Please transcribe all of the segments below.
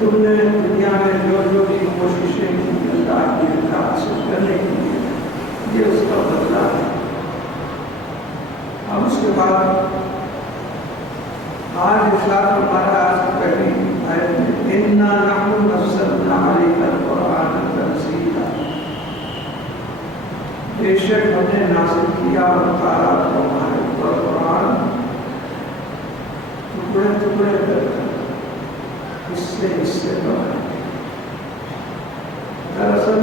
تم نے دنیا میں جو جو بھی کوششیں کی اللہ کی اطاعت سے کرنے کی بے شک ہم نے نازل کیا اتارا تمہارے اوپر قرآن ٹکڑے ٹکڑے کر حصے بنائے. دراصل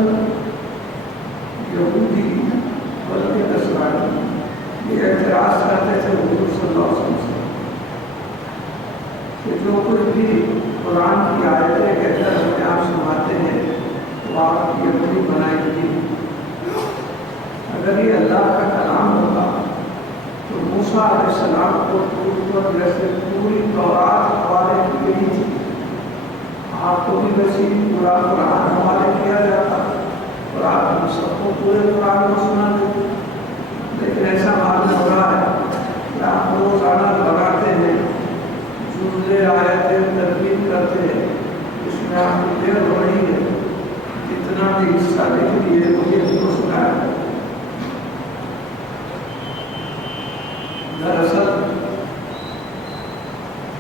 یہودی بلکہ نصرانی یہ اعتراض کرتے تھے حضور صلی اللہ علیہ وسلم سے کہ جو کچھ بھی قرآن کی آیتیں کہہ کر ہمیں آپ سناتے ہیں تو آپ کی اپنی بنائی ہوئی. اگر یہ اللہ کا کلام ہوگا تو موسیٰ علیہ السلام کو پر جیسے پوری تورات حوالے کی گئی تھی آپ کو بھی ویسی پورا قرآن حوالے کیا جاتا اور آپ ہم سب کو پورے قرآن کو سنا دیتے. لیکن ایسا معلوم ہو رہا ہے کہ آپ روزانہ لگاتے ہیں جملے آیتیں ترتیب کرتے ہیں اس میں آپ کی دیر ہو رہی ہے جتنا بھی حصہ لکھ لیے مجھے ان کو سنایا. دراصل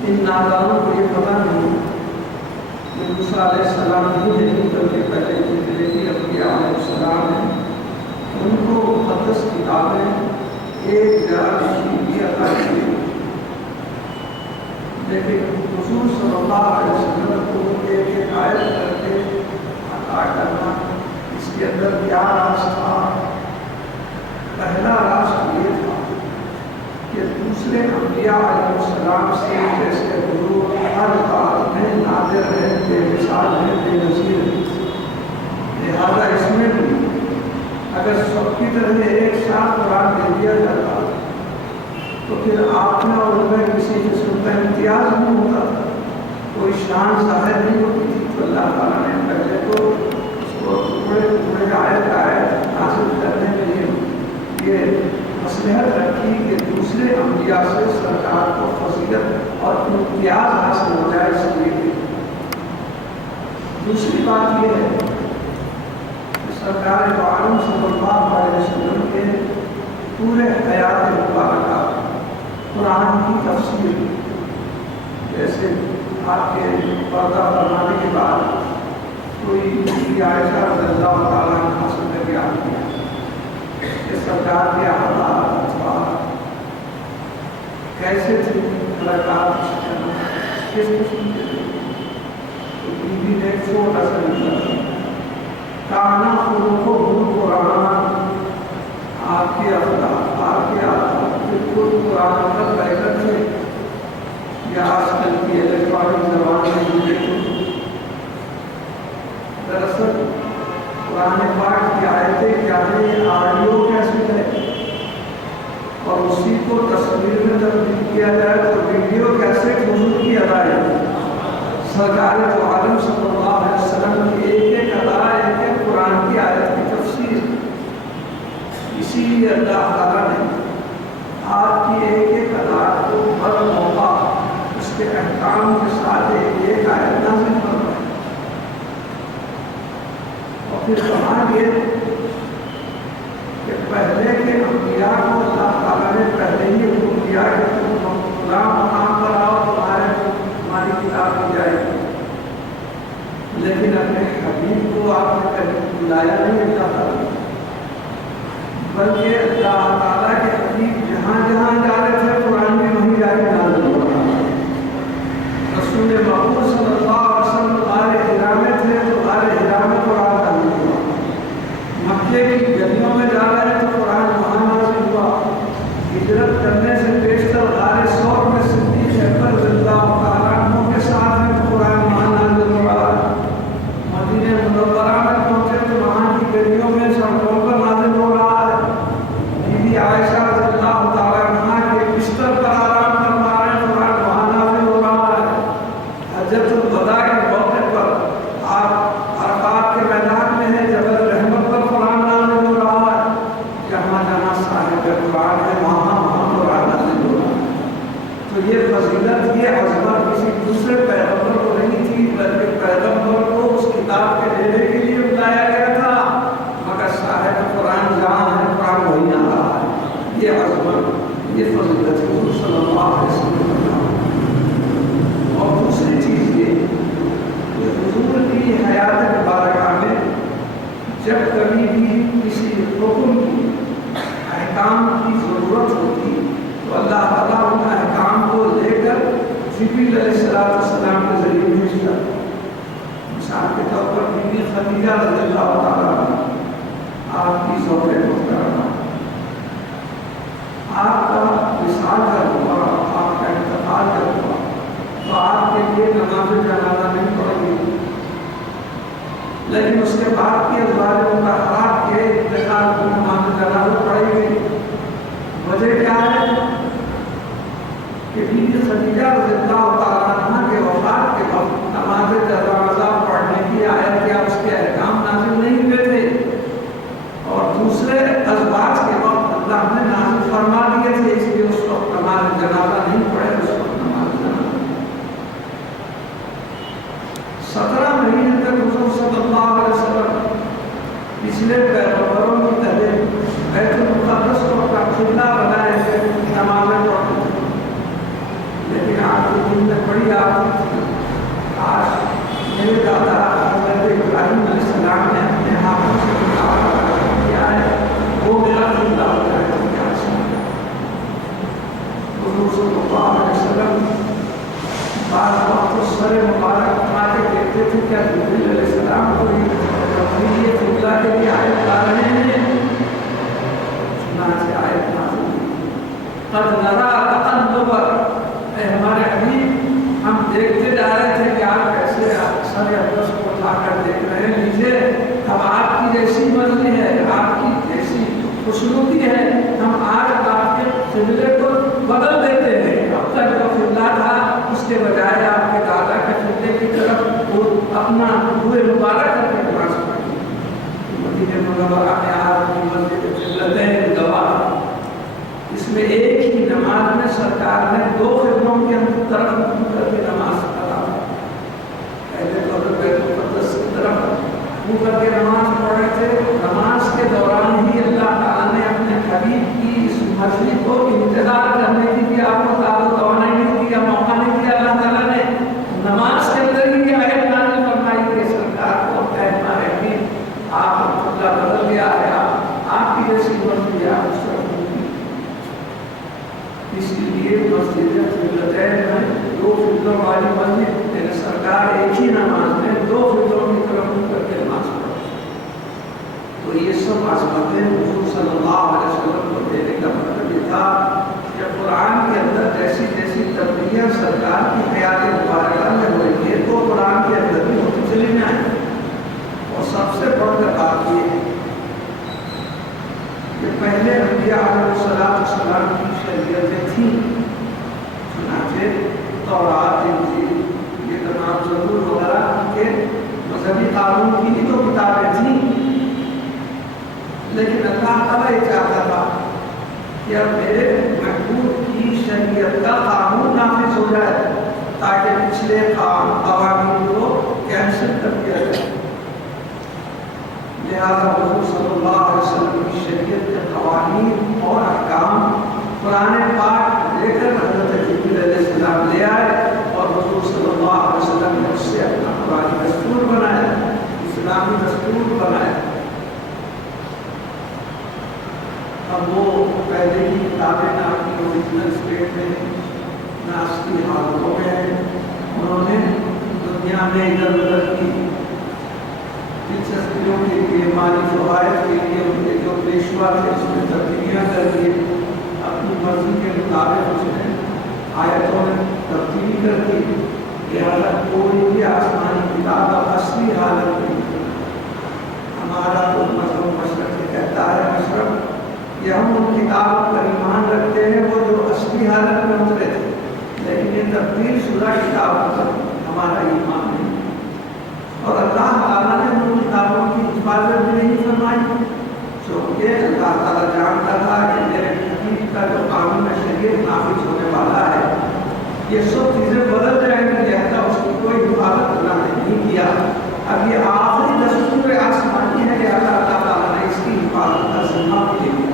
ان نادانوں کو یہ پتہ نہیں کہ موسیٰ علیہ السلام ہی نہیں بلکہ پہلے جتنے بھی انبیاء علیہ السلام ہیں ان کو مقدس کتابیں ایک جانشین بھی عطا کی. لیکن حضور صلی اللہ علیہ وسلم کو ایک ایک آیت کر کے عطا کرنا اس کے اندر کیا راز تھا؟ پہلا راز یہ تھا کہ دوسرے انبیاء علیہ السلام سے جیسے حضور ہر بات میں نادر ہے، بے مثال ہے، بے نظیر ہے، لہٰذا اس میں بھی اگر سب کی طرح ایک ساتھ قرآن دے دیا جاتا تو پھر آپ میں اور ان میں کسی قسم کا امتیاز نہیں ہوتا تھا، کوئی شان ظاہر نہیں ہوتی تھی. تو اللہ تعالیٰ نے پہلے تو اس کو ٹکڑے آیت حاصل کرنے میں یہ مصلحت رکھی کہ دوسرے انبیاء سے سرکار کو فضیلت اور امتیاز حاصل ہو جائے. اس لیے دوسری بات یہ ہے کہ سرکار دو عالم صلی اللہ علیہ وسلم کے پورے حیات مبارکہ قرآن کی تفسیر جیسے آپ کے پردہ فرمانے کے بعد کوئی عائشہ رضی اللہ تعالیٰ عنہ سے بیان کیا کہ سرکار کے حالات کیسے تھے، ملاقات کس قسم کے تھے. تو بیوی نے ایک چھوٹا سا لکھا کانا خلق قرآن آپ کے اخلاق آپ کے آداب بالکل قرآن پر بہتر تھے یا آج کل کی الیکٹرانک زبان میں دیکھیں. دراصل قرآن پاک کی آیتیں کیا ہے، یہ آڈیو کیسٹ ہے اور اسی کو تصویر میں تبدیل کیا جائے تو ویڈیو کیسٹ حضور کی ادا ہے. سرکار دو عالم صلی اللہ علیہ وسلم کی ایک ایک ادا ایک ایک قرآن کی آیت کی تفسیر. اسی لیے اللہ تعالیٰ نے آپ کی ایک ایک ادا کو ہر موقع اس کے احکام کے ساتھ ایک آیت نازل فرمائی. اور پھر کہا یہ کہ پہلے کے انبیاء کو اللہ تعالیٰ نے پہلے ہی حکم دیا کہ تم خدا مقام پر آؤ ہماری کتاب کی جائے گی. لیکن اپنے حبیب کو آپ نے کبھی بلایا نہیں چاہتا بلکہ اللہ تعالیٰ کے حبیب جہاں جہاں جا رہے تھے قرآن میں وہیں جا کے نازل ہوا. رسول محمد صلی اللہ علیہ وسلم غار حرا میں تھے تو غار حرا میں قرآن نازل ہوا. مکے کی گلیوں میں جا رہے تو قرآن وہاں نازل ہوا. ہجرت کرنے سے بیشتر غار ثور میں صدیق اکبر رضی اللہ تعالیٰ عنہ کے ساتھ میں قرآن وہاں نازل ہوا. مدینہ منورہ میں پہنچے تو وہاں کی گلیوں میں سڑکوں پر نازل ہو رہا ہے. بی بی عائشہ رضی اللہ تعالیٰ عنہ کے بستر پر آرام فرما رہے ہیں قرآن وہاں نازل ہو رہا ہے. حجۃ الوداع کے موقع پر آپ عرفات کے میدان میں ہیں جبل رحمت پر قرآن نازل ہو رہا ہے. جہاں جہاں صاحب قرآن ہے وہاں قرآن نازل ہو رہا ہے. تو یہ فضیلت یہ عظمت کسی دوسرے پیغمبر کو نہیں تھی بلکہ پیغمبر کو اس کتاب کے دینے کے لیے بتایا گیا تھا. مگر صاحب قرآن جہاں ہے قرآن وہی آ رہا ہے. یہ عظمت یہ فضیلت حضور صلی اللہ علیہ وسلم. اور دوسری چیز یہ کہ حضور کی حیات مبارکہ میں جب تک کبھی بھی کسی حکم کی احکام کی ضرورت ہوتی تو اللہ تعالیٰ ان احکام کو لے کر جبریل علیہ السلام کے ذریعے بھیجتا. مثال کے طور پر بی بی خدیجہ رضی اللہ تعالیٰ عنہ آپ کی زوج محترمہ، آپ کا وصال جب ہوا، آپ کا انتقال جب ہوا تو آپ کے لیے نماز جنازہ نہیں پڑھی، لیکن اس کے بعد کی ازواج مطہرات کے انتقال کو نماز جنازہ پڑھی گئی. وجہ کیا ہے کہ بی بی خدیجہ رضی اللہ تعالیٰ عنہ کے وفات کے وقت نماز جنازہ پڑھنے کی آیت یا اس کے احکام نازل نہیں ہوئے تھے، اور دوسرے ازواج کے وقت اللہ نے نازل فرما دیے تھے، اس لیے اس وقت نماز جنازہ نہیں پڑھے. اس وقت نماز جنازہ 17 مہینے تک حضور صلی اللہ علیہ وسلم پچھلے پیغمبروں کی طرح بیت المقدس کو اپنا قبلہ بنائے ہوئے نمازیں پڑھتے تھے، لیکن آج کے دن میں بڑی آفت تھی. آج میرے دادا حضرت ابراہیم علیہ السلام نے اپنے ہاتھوں سے کیا ہے وہ میرا قبلہ ہو جائے. حضور صلی اللہ علیہ وسلم بعض وقت سر مبارک اٹھا کے کہتے تھے کیا جبریل علیہ السلام کو یہ قبلہ کے لیے آیت لا رہے ہیں؟ چنانچہ آیت نازل ہوئی، قد نرا تقلبک، اے ہمارے حبیب ہم دیکھتے جا رہے تھے کہ آپ کیسے سر اقدس کو اٹھا کر دیکھ رہے ہیں. لیجیے اب آپ کی جیسی مرضی ہے، آپ کی جیسی خوشنودی ہے، ہم آج آپ کے قبلے کو بدل دیتے ہیں. اب تک جو قبلہ تھا اس کے بجائے آپ کے دادا کے قبلے کی طرف وہ اپنا روئے مبارک کر کے نماز پڑھی. مدینہ منورہ میں آپ کی مسجد قبلتین گواہ، اس میں ایک ہی نماز میں سرکار نے 2 قبلوں کے طرف منہ کر کے نماز پڑھا. پہلے تو بیت المقدس کی طرف منہ کر کے نماز پڑھ رہے تھے. نماز کے دوران ہی اللہ تعالیٰ نے اپنے حبیب کی اس مرضی کو انتظار کرنے کی بھی آپ کو توانائی نہیں دیا، موقع نہیں دیا. اللہ تعالیٰ نے نماز کے اندر ہی آیت نازل فرمائی کہ سرکار کو اے ہمارے حبیب آپ قبلہ بدل گیا ہے، آپ کی جیسی مرضی ہے آپ اس طرح. اس لیے مسجد قبلتین میں 2 قبلوں والی مسجد، یعنی سرکار ایک ہی نماز میں 2 قبلوں کی طرف منہ کر کے نماز پڑھتے. تو یہ سب عظمتیں حضور صلی اللہ علیہ وسلم کو دینے کا مطلب یہ تھا کہ قرآن کے اندر جیسی جیسی تبدیلیاں سرکار کی حیات مبارکہ میں ہوئی ہیں تو قرآن کے اندر بھی ہوتی چلی جائیں. اور سب سے بڑھ کر بات یہ ہے کہ پہلے انبیاء علیہ السلام کی شریعتیں تھیں، چنانچہ تورات، انجیل، یہ تمام زبور وغیرہ کے مذہبی قانون کی ہی تو کتابیں تھیں. لیکن اللہ تعالیٰ یہ چاہتا تھا کہ اب میرے محبوب کی شریعت کا قانون نافذ ہو جائے تاکہ پچھلے قوانین کو کینسل کر دیا جائے. لہذا حضور صلی اللہ علیہ وسلم کی شریعت کے قوانین اور احکام قرآن پاک لے کر حضرت جبریل علیہ السلام لے آئے اور حضور صلی اللہ علیہ وسلم نے اس سے اپنا قرآنی دستور بنایا، اسلامی دستور بنایا. اب وہ پہلے کی کتابیں نہ کی اوریجنل اسٹیٹ میں نہ اس کی حالتوں میں انہوں نے دنیا میں ادھر ادھر کی دلچسپیوں کے لیے، مالی فوائد کے لیے ان کے جو پیشوا تھے اس میں تبدیلیاں کر دیے. اپنی مرضی کے مطابق اس نے آیتوں میں تبدیلی کر دی. لہٰذا کوئی بھی آسمانی کتاب اصلی حالت میں ہمارا تو مذہب مشرق سے کہتا ہے مشرق یہ ہم ان کتابوں پر ایمان رکھتے ہیں وہ جو اصلی حالت میں اترے تھے، لیکن یہ تبدیل شدہ کتابوں پر ہمارا ایمان نہیں. اور اللہ تعالیٰ نے ان کتابوں کی حفاظت بھی نہیں فرمائی، کیونکہ اللہ تعالیٰ جانتا تھا کہ میرے حبیب کا جو قانون شریعت نافذ ہونے والا ہے یہ سب چیزیں بدل جائیں گی، لہذا اس کی کوئی حفاظت اللہ نے نہیں کیا. اب یہ آخری دستور آسمانی ہے، لہذا اللہ تعالیٰ نے اس کی حفاظت کا ذمہ بھی لے لیا.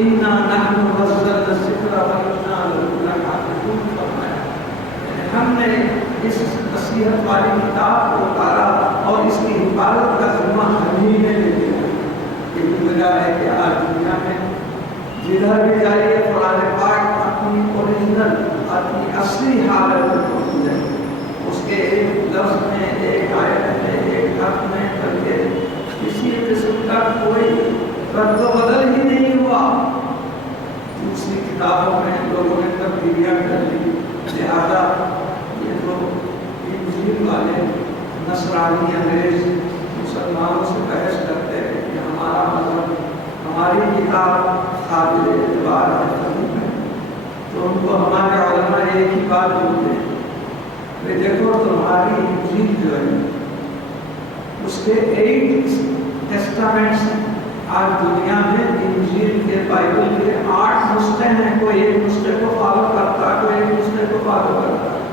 اِنَّا نَحْنُ نَزَّلْنَا الذِّكْرَ وَإِنَّا لَهُ لَحَافِظُونَ فرمایا. ہم نے اس نصیحت والی کتاب کو اتارا اور اس کی حفاظت کا ذمہ ہم ہی نے لے لیا. جدھر بھی جائیے قرآن پاک اپنی اوریجنل اپنی اصلی حالت میں پہنچ جائے، اس کے ایک لفظ میں، ایک آیت میں، ایک حرف میں بلکہ کسی قسم کا کوئی رد و بدل ہی نہیں ہوا۔ دوسری کتابوں میں لوگوں نے تبدیلیاں کر لی، لہٰذا یہ تو انجیل والے نصرانی انگریز مسلمانوں سے بحث کرتے ہیں کہ ہمارا مذہب، ہماری کتاب قابل اعتبار ہے، تو ان کو ہمارے علماء ایک ہی بات بولتے ہیں کہ دیکھو تمہاری انجیل جو ہے اس کے 8 ٹیسٹامنٹس ہیں، آج دنیا میں انجیل کے بائبل کے 8 نسخے ہیں، کوئی ایک نسخے کو فالو کرتا ہے، کوئی ایک نسخے کو فالو کرتا ہے۔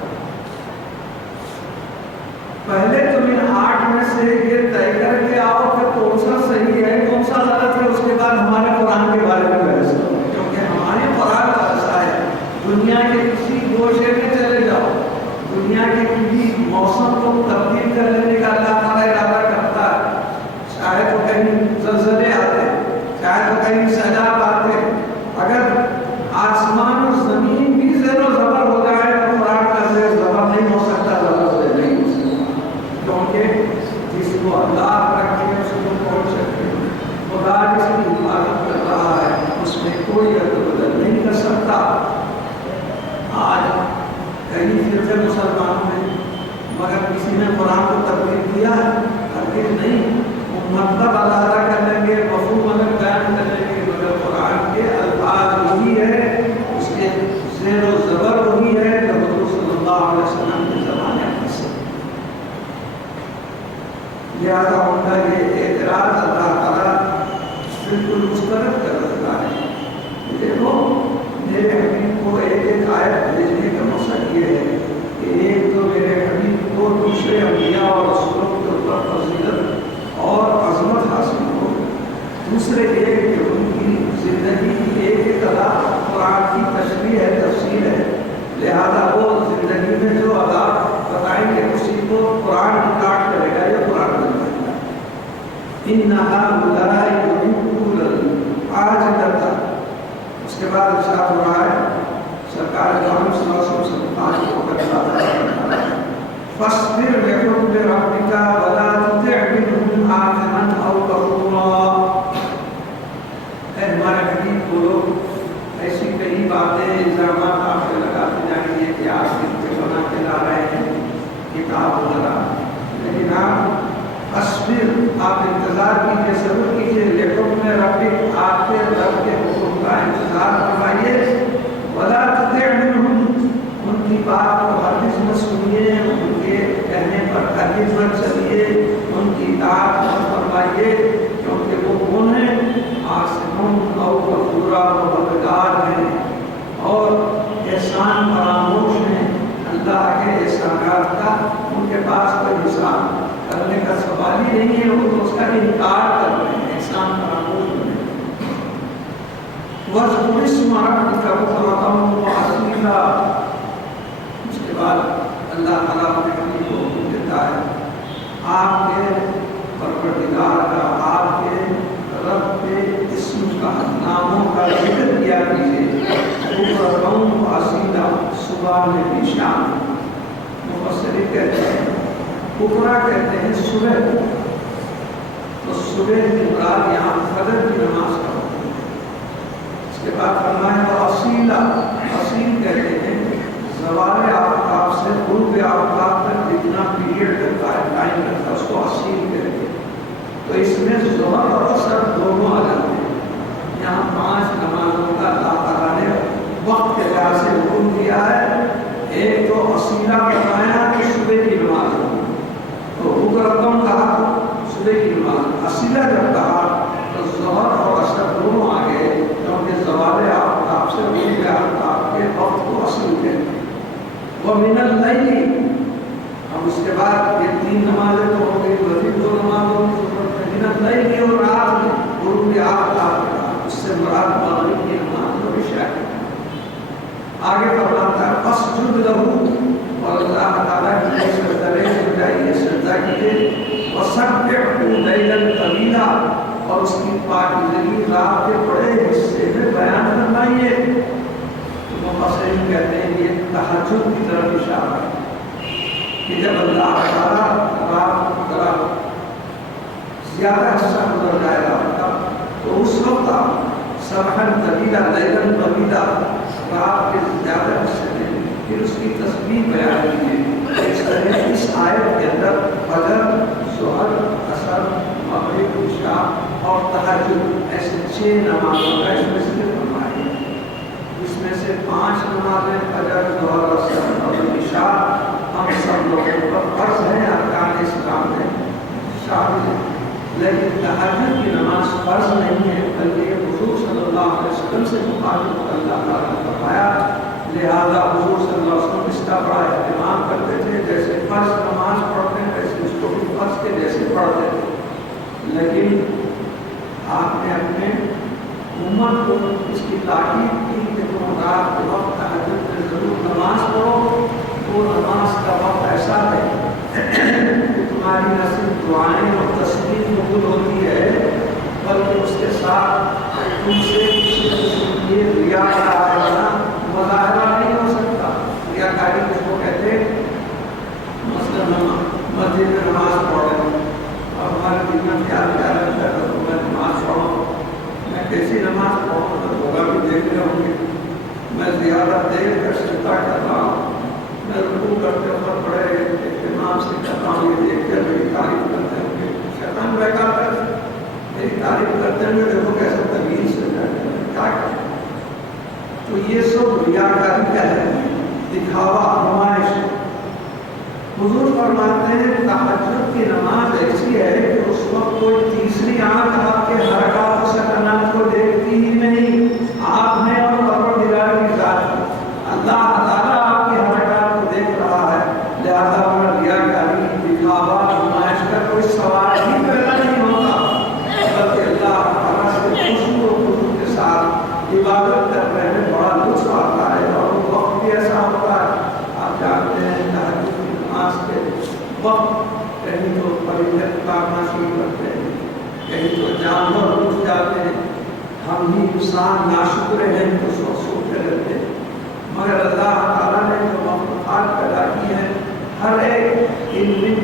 پہلے تم ان 8 میں سے یہ طے کر کے آؤ کہ کون سا صحیح ہے کون سا غلط ہے، اس کے بعد ہمارے قرآن کے بارے میں بحث کرو، کیونکہ ہمارے قرآن کا ایسا ہے دنیا کے کسی گوشے میں چلے جاؤ، دنیا کے کسی موسم کو تبدیل کر لینے کا اللہ تعالیٰ ارادہ کرتا ہے، چاہے تو کہیں زلزلے آتے، چاہے تو کہیں سیلاب آتے، اگر آسمان اور زمین بھی زیر و زبر ہو جائے تو قرآن کا زیر و زبر نہیں ہو سکتا، زبر سے نہیں ہو سکتا، کیونکہ جس کو اللہ رکھے اس کو پہنچ سکتے ہیں، خدا جس کی حفاظت کر رہا ہے اس میں کوئی رد بدل نہیں کر سکتا۔ آج کئی فرقے مسلمانوں نے مگر کسی نے قرآن کو تبدیل کیا ہے، تبدیل نہیں، مطلب علیحدہ کر لیں گے، مفہوم الگ بیان کر لیں گے، مگر قرآن کے الفاظ وہی ہے، اس کے زیر و زبر وہی ہے جو حضور صلی اللہ علیہ وسلم کے زمانے میں سے۔ لہٰذا ان کا یہ اعتراض اللہ تعالیٰ بالکل مسترد کر رہا ہے۔ دیکھو میرے حبیب کو ایک ایک آیت بھیجنے کا مقصد یہ ہے کہ ایک تو میرے حبیب کو دوسرے انبیاء اور رسولوں کے اوپر فضیلت اور عظمت حاصل ہو، دوسرے یہ کہ ان کی زندگی کی ایک ایک ادا قرآن کی تشریح ہے، تفسیر ہے، لہذا وہ زندگی میں جو ادا بتائیں گے اسی کو قرآن ریکارڈ کرے گا، یہ قرآن بتائے گا۔ انہا آج کرتا، اس کے بعد ارشاد ہو رہا ہے سرکار جوان صلی اللہ علیہ وسلم آج کو کرتا ہے فاصبر لحکم ربک ولا تطع منهم آثما او کفورا۔ اے ہمارے حبیب کو لوگ ایسی کئی باتیں الزامات آپ پہ لگاتے جائیں گے کہ آپ کے بنا کے لا رہے ہیں کتاب وغیرہ، لیکن آپ اصبر، آپ انتظار کیجیے، صبر کیجیے، لحکم ربک، آپ کے رب کے حکم کا انتظار فرمائیے، ولا تطع منهم، ان کی بات کو ہرگز مت سنیے، ان کے کہنے پر ہرگز مت چلیے، ان کی اطاعت مت فرمائیے، کیونکہ وہ کون ہیں؟ آسمون او غفورا، وہ بردگار ہیں اور احسان فراموش ہیں، اللہ کے احسانات کا ان کے پاس کوئی حساب کرنے کا سوال ہی نہیں ہے، وہ تو اس کا انکار کر رہے ہیں، احسان فراموش ہیں۔ وَاذْكُرِ اسْمَ رَبِّكَ بُكْرَةً وَأَصِيلًا، اس کے بعد اللہ تعالیٰ اپنے حبیب کو حکم دیتا ہے آپ کے پروردگار کا، آپ کے رب کے اسم کا، ناموں کا ذکر کیا کیجیے، بُكْرَةً وَأَصِيلًا، صبح میں بھی شام میں۔ مفسرین کہتے ہیں بکرا کہتے ہیں صبح کو، تو صبح کی مراد یہاں فجر کی نماز کا وقت ہے۔ اس کے بعد فرمایا وہ اصیلا، اصیل کہتے ہیں زوال آفتاب سے غروب آفتاب تک جتنا پیریڈ کرتا ہے، ٹائم کرتا ہے، اس کو اصیل کہتے ہیں۔ تو اس میں ظہر اور عصر دونوں آ جاتے ہیں۔ یہاں 5 نمازوں کا اللہ تعالیٰ نے وقت کے لحاظ سے حکم دیا ہے، ایک تو اصیلا فرمایا کہ صبح کی نماز ہوگی، تو بکرتم کہا صبح کی نماز، اصیلا جب کہا تو ظہر اور عصر دونوں آ گئے، کیونکہ زوال آفتاب سے غروب آفتاب کے وقت کو اصیل کہتے ہیں۔ وَمِنَ اللَّيْلِ، اب اس کے بعد یہ 3 نمازیں تو ہو گئی، مزید 2 نمازوں کی ضرورت ہے۔ مِنَ اللَّيْلِ، اور رات میں غروب آفتاب کا، اس سے مراد مغرب کی نماز اور عشاء کی۔ آگے فرماتا ہے فَاسْجُدْ لَهُ، اور اللہ تعالیٰ کی سجدہ ہو جائیے، سجدہ کیجیے، وَسَبِّحْهُ لَيْلًا طَوِيلًا، اور اس کی پاکیزگی رات کے بڑے حصے میں بیان کرنا مفسرین کہتے ہیں یہ تہجد کی طرف اشارہ ہے کہ جب اللہ تعالیٰ رات ذرا زیادہ حصہ گزر جائے گا تو اس وقت آپ سبحن طویلا لیلاً طویلا رات کے زیادہ حصے میں پھر اس کی تسبیح بیان کیجیے۔ اس طرح اس آیت کے اندر فجر، ظہر، عصر، مغرب، عشاء اور تہجد ایسے 6 نمازوں کا اس میں ذکر فرمایا ہے، جس میں سے 5 نمازیں فجر، ظہر، عصر اور عشاء ہم سب لوگوں پر فرض ہے، ارکان اسلام میں شامل ہے، لیکن تہجد کی نماز فرض نہیں ہے بلکہ حضور صلی اللہ علیہ وسلم سے مخاطب اللہ تعالیٰ نے فرمایا، لہذا حضور صلی اللہ علیہ وسلم اس کا بڑا اہتمام کرتے تھے، جیسے فرض نماز پڑھتے ہیں ویسے اس کو بھی فرض کے جیسے پڑھتے تھے، لیکن آپ نے اپنے امت کو اس کی تاکید کی کہ تم رات کے وقت تہجد میں ضرور نماز پڑھو، وہ نماز کا وقت ایسا ہے کہ تمہاری نہ صرف دعائیں اور تسبیح قبول ہوتی ہے بلکہ اس کے ساتھ تم سے کسی قسم کی ریاکارانہ مظاہرہ نہیں ہو سکتا۔ ریاکاری جس کو کہتے ہیں، مثلاً ہم مسجد میں نماز پڑھ رہے ہیں اور ہمارے دل میں خیال آتا ہے تو میں نماز پڑھوں، میں کیسی نماز پڑھوں تو لوگ بھی دیکھ رہے ہوں گے، میں زیادہ دیر کا سجدہ کر رہا ہوں، میں رکوع کرتے وقت بڑے اہتمام سے کرتا ہوں، یہ دیکھ کر میری تعریف کرتے ہوں گے، شیطان بہکا کر میری تعریف کرتے ہوئے دیکھو کیسا تمیز سے کیا کرتے، تو یہ سب ریاکاری کا ہے، دکھاوا، نمائش۔ حضور فرماتے ہیں تہجد کی نماز ایسی ہے کہ اس وقت کوئی تیسری آنکھ آپ کے حرکات و سکنات کو دیکھتی ہی نہیں، آپ ہیں اور پروردگار کی ذات، اللہ تعالیٰ آپ کی حرکات کو دیکھ رہا ہے، لہذا ہمارا ریاکاری، دکھاوا، نمائش کا کوئی سوال ہی پیدا نہیں ہوتا، بلکہ اللہ تعالیٰ سے خوشو و خضوع کے ساتھ عبادت کرنے میں بڑا لطف آتا ہے، اور وہ وقت بھی ایسا ہوتا ہے، آپ جانتے ہیں تہجد کی نماز کے وقت کہیں تو پرندے پکارنا شروع کرتے ہیں، کہیں تو جانور اٹھ جاتے ہیں، ہم ہی انسان ناشکر ہیں تو سوچتے رہتے ہیں، مگر اللہ تعالیٰ نے جو مخلوقات پیدا کی ہیں ہر ایک ان میں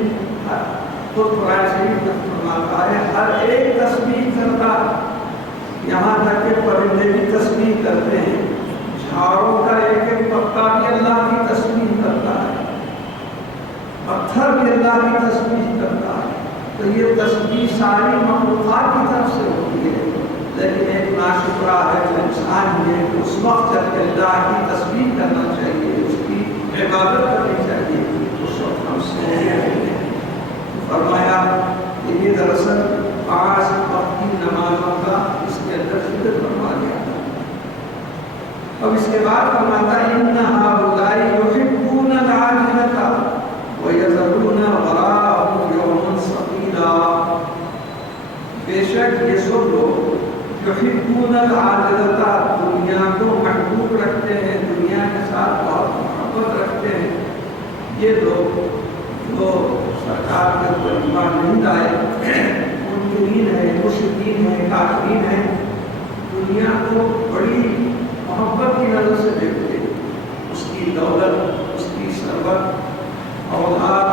خود قرآن شریف میں فرماتا ہے ہر ایک تسبیح کرتا ہے، یہاں تک کہ پرندے بھی تسبیح کرتے ہیں، جھاڑوں کا ایک ایک پتا بھی اللہ کی تسبیح کرتا ہے، پتھر بھی اللہ کی تسبیح کرتا ہے، تو یہ تسبیح ساری مخلوقات کی طرف سے ہوتی ہے، لیکن ایک ناشکرا ہے جو انسان ہے اس وقت جب اللہ کی تسبیح کرنا چاہیے، اس کی عبادت کرنی چاہیے، اس وقت ہم سو رہے ہیں۔ فرمایا کہ یہ دراصل 5 وقت کی نمازوں کا اس کے اندر ذکر فرما دیا۔ اب اس کے بعد فرماتا ہے ان هؤلاء يحبون العاجلة ويذرون وراءهم يوما ثقيلا، بے شک یہ سب لوگ یحبون العاجلة دنیا کو محبوب رکھتے ہیں، دنیا کے ساتھ بہت محبت رکھتے ہیں، یہ لوگ جو سرکار کے اوپر ایمان نہیں لائے، منکرین ہیں، مشرکین ہیں، کافرین ہیں، دنیا کو بڑی محبت کی نظر سے دیکھتے ہیں، اس کی دولت، اس کی ثروت، اولاد،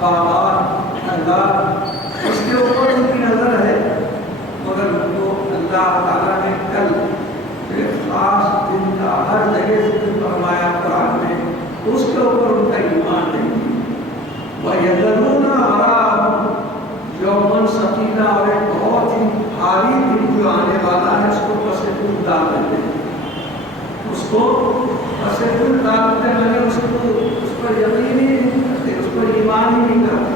باغات، اولاد، اس کے اوپر ان کی نظر ہے، مگر وہ اللہ تعالیٰ نے کل ایک خاص دن کا ہر جگہ ذکر فرمایا قرآن میں، اس کے اوپر ان کا ایمان نہیں۔ وَيَذَرُونَ وَرَاءَهُمْ يَوْمًا ثَقِيلًا، اور ایک بہت ہی بھاری دن جو آنے والا ہے اس کو پس پش ڈال دیتے ہیں، اس کو پس پش ڈال دیتے ہیں، مگر اس پر یقین ہی نہیں کرتے، اس پر ایمان ہی نہیں کرتے،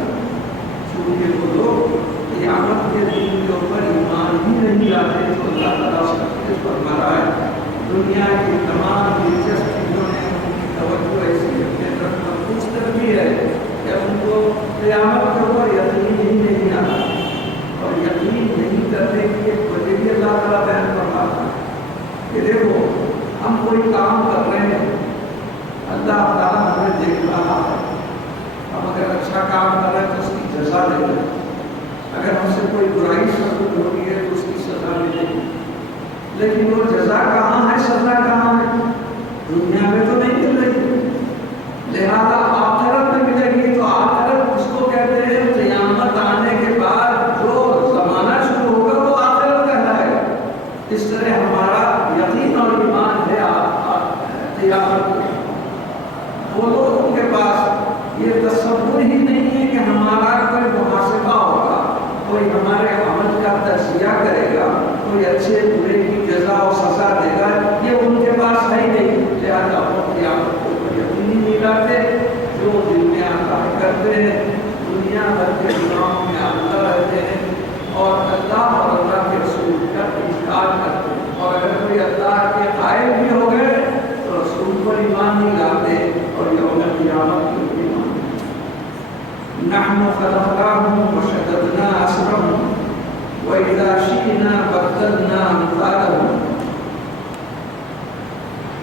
چونکہ وہ لوگ قیامت کے دن کے اوپر ایمان ہی نہیں لاتے، تو اللہ تعالیٰ اس پر مرا ہے۔ دنیا کی تمام دلچسپ چیزوں نے ان کی توجہ ایسی اپنے طرف مرکوز کر دی ہے کہ ان کو قیامت کے اوپر یقین ہی نہیں آتا، اور یقین نہیں کرنے کی ایک وجہ بھی اللہ تعالیٰ بیان فرماتا ہے کہ دیکھو ہم کوئی کام کر رہے ہیں، اللہ تعالیٰ ہمیں دیکھ رہا ہے، ہم اگر اچھا کام کر رہے ہیں تو اس کی جزا دے گا، اگر ہم سے کوئی برائی ثابت ہوتی ہے تو اس کی سزا ملے گی، لیکن وہ جزا کہاں ہے، سزا کہاں ہے؟ دنیا میں تو نہیں مل رہی، لہذا آخرت میں ملے گی۔ تو آخرت اس کو کہتے ہیں قیامت آنے کے بعد جو زمانہ شروع ہوگا وہ آخرت کہلائے گا۔ اس طرح ہمارا یقین اور ایمان ہے قیامت میں۔ وہ لوگوں کے پاس یہ تصور ہی نہیں ہے کہ ہمارا کوئی محاسبہ ہوگا، کوئی ہمارے عمل کا تجزیہ کرے گا، کوئی اچھے برے کی جزا و سزا دے گا، یہ ان کے پاس ہے ہی نہیں۔ لہٰذا وہ قیامت کو یقین ہی نہیں لاتے۔ جو دل میں عقائد کرتے ہیں، دنیا بھر کے گناہوں میں آلودہ رہتے ہیں اور اللہ اور اللہ کے رسول کا انکار کرتے ہیں، اور اگر کوئی اللہ کے قائل بھی ہو گئے تو رسول پر ایمان نہیں لاتے اور یوم قیامت کی ایمان۔ نحن خلقناهم وشددنا اسرهم وإذا شئنا بدلنا امثالهم۔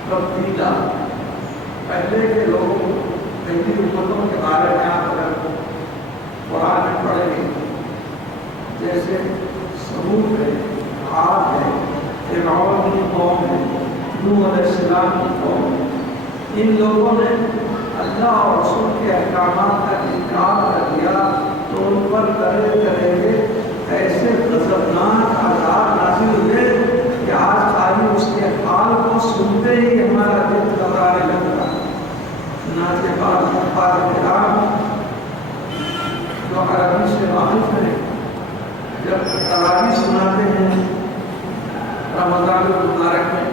تبدیلا پہلے کے لوگ پہلی امتوں کے بارے میں آپ اگر قرآن میں پڑھیں گے، جیسے سمود ہے، عاد ہے، فرعون کی قوم ہے، نوح علیہ السلام کی قوم ہے، ان لوگوں نے اللہ اور رسول کے احکامات کا انکار کر دیا تو ان پر طرح طرح کے ایسے غضبناک عذاب نازل ہوئے کہ آج خالی اس کے حال کو سنتے ہی ہمارا دل گھبرانے لگتا ہے۔ چنانچہ بعض حفاظ کرام جو عربی سے واقف ہیں، جب تراویح سناتے ہیں رمضان المبارک میں،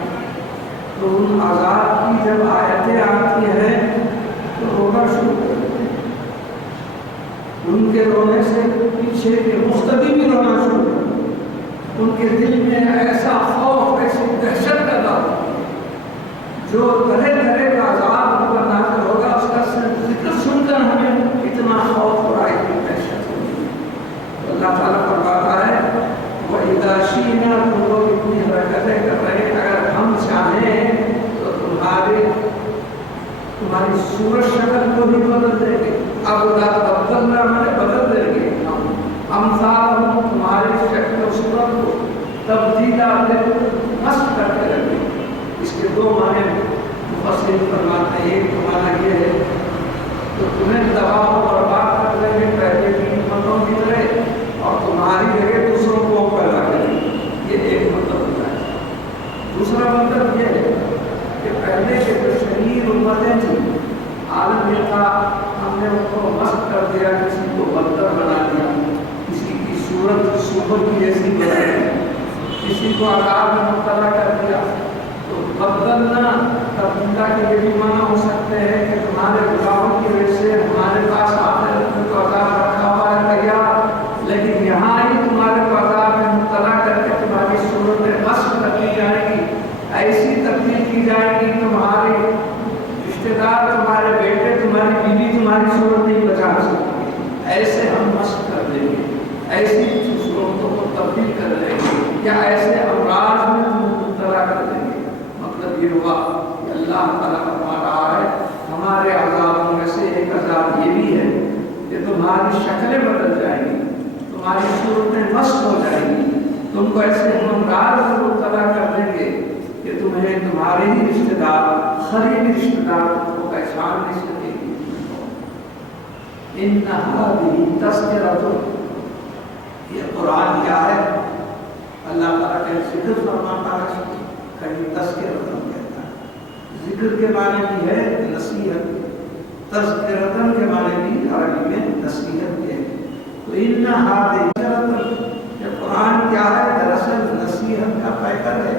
تو ان عذاب کی جب آیتیں آتی ہیں تو رونا شروع کر دیتے ہیں۔ ان کے رونے سے پیچھے کے مقتدی بھی رونا شروع کر دیتے ہیں۔ ان کے دل میں ایسا خوف، ایسی دہشت پیدا ہوتی ہے، جو طرح طرح کا عذاب ان پر نازل ہوگا، اس کا ذکر سن کر ہمیں اتنا خوف اور اتنی دہشت ہوتی ہے۔ تو اللہ تعالیٰ فرماتا ہے وَإِذَا شِئْنَا، تم لوگ اتنی حرکتیں کر رہے ہیں، اگر ہم چاہیں تو تمہاری صورت شکل کو بھی بدل دیں گے۔ اب بدلنا میں بدل دیں گے، امثال تمہاری شکل و صورت کو تبدیل نصب کرتے رہیں گے۔ اس کے دو معنی مفسرین فرماتے ہیں، ایک معنی یہ ہے تو تمہیں تباہ و برباد کر دیں گے پہلے کی امتوں کی طرح، اور تمہاری جگہ دوسروں کو پیدا کریں گے۔ یہ ایک مطلب ہوتا ہے۔ دوسرا مطلب یہ ہے کہ پہلے کے جو شریر امتیں تھیں، عالم یہ تھا ہم نے ان کو مست کر دیا، کسی کو بدتر بنا دیا، کسی کی صورت سوپر کی جیسی بنا دیا، کسی کو عذاب میں مبتلا کر دیا۔ تو بدلنا تبدیلا کے یہ بھی معنی ہو سکتے ہیں کہ تمہارے گناہوں کی وجہ سے ہمارے پاس آخرت میں تو عذاب رکھا ہوا ہے تیار، لیکن یہاں ہی تمہارے کو عذاب میں مبتلا کر کے تمہاری صورتیں مست کر دی جائیں گی، ایسی تبدیل کی جائے گی تمہارے رشتے دار، تمہارے بیٹے، تمہاری بیوی تمہاری صورت نہیں بچا سکتے، ایسے ہم مست کر دیں گے، ایسی صورتوں کو تبدیل کر دیں گے، یا ایسے امراض میں تمہیں مبتلا کر دیں گے۔ مطلب یہ ہوا کہ اللہ تعالیٰ فرما رہا ہے ہمارے عذابوں میں سے ایک عذاب یہ بھی ہے کہ تمہاری شکلیں بدل جائیں گی، تمہاری صورتیں مست ہو جائیں گی، تم کو ایسے امراض میں مبتلا کر دیں گے کہ تمہیں تمہارے ہی رشتے دار، قریبی رشتے دار کو پہچان نہیں سکیں گے۔ ان هذه تذکرۃ، یہ قرآن کیا ہے؟ اللہ تعالیٰ کا ذکر فرماتا ہے، کہیں تذکرۃ کہتا ہے۔ ذکر کے معنی بھی ہے نصیحت، تذکرۃ کے معنی بھی عربی میں نصیحت ہے۔ تو ان هذه تذکرۃ، یہ قرآن کیا ہے؟ دراصل نصیحت کا پیکر ہے۔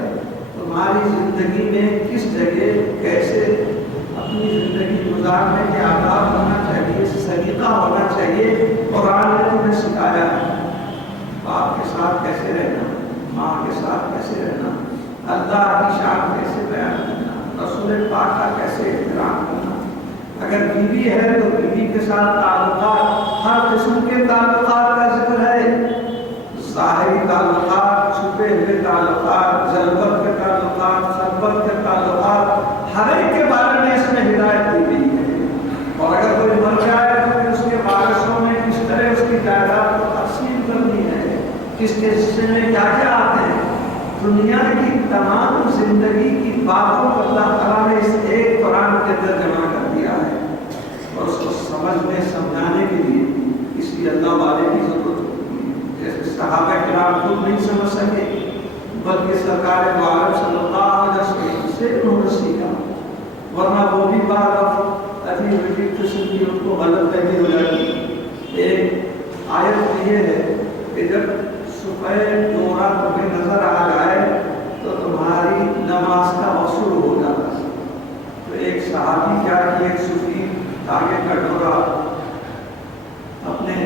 تمہاری زندگی میں کس جگہ کیسے اپنی زندگی گزارنے کے آداب ہونا چاہیے، سلیقہ ہونا چاہیے، قرآن نے تمہیں سکھایا ہے۔ باپ کے ساتھ کیسے رہنا، ماں کے ساتھ کیسے رہنا، اللہ کی شان کیسے بیان کرنا، رسول پاک کا کیسے احترام کرنا۔ اگر بیوی ہے تو بیوی کے ساتھ تعلقات، ہر قسم کے تعلقات کا ذکر ہے، ظاہری تعلقات، چھپے ہوئے تعلقات، ضربت کے تعلقات، خلوت کے تعلقات، ہر ایک کے بارے میں اس میں ہدایت دی گئی ہے۔ اور اگر کوئی مر جائے تو پھر اس کے وارثوں میں کس طرح اس کی جائیداد کو تقسیم کرنی ہے، کس کے حصے میں کیا کیا آتے ہیں، دنیا کی تمام زندگی کی باتوں کو اللہ تعالیٰ نے اس ایک قرآن کے اندر جمع کر دیا ہے، اور اس کو سمجھنے سمجھانے کے لیے کسی اللہ والے کی ضرورت ہوتی ہے۔ جیسے صحابہ کرام خود نہیں سمجھ سکے، بلکہ سرکار دو عالم صلی اللہ علیہ وسلم سے انہوں نے سیکھا، ورنہ وہ بھی بات عجیب عجیب قسم کی ان کو غلط فہمی ہو جاتی۔ ایک آیت یہ ہے کہ جب سفید دورہ تمہیں نظر آ جائے تو تمہاری نماز کا وقت شروع ہو جاتا ہے۔ تو ایک صحابی کیا کہ ایک سفید دھاگے کا ڈورا اپنے